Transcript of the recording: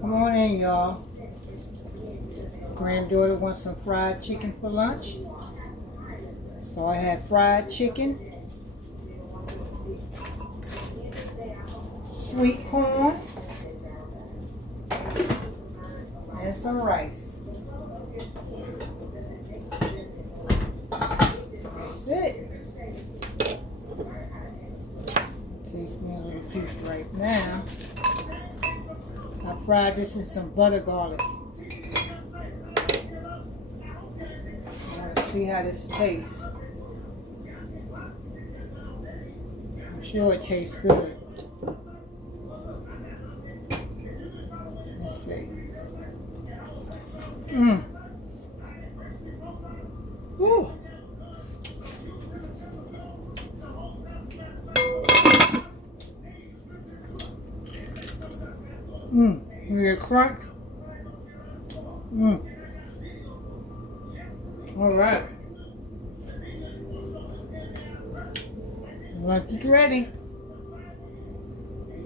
Come on in, y'all. Granddaughter wants some fried chicken for lunch. So I had fried chicken, sweet corn, and some rice. That's it. Taste me a little piece right now. I fried this in some butter garlic. I want to see how this tastes. I'm sure it tastes good. Let's see. Woo. Hear the crunch? All right. Lunch is ready.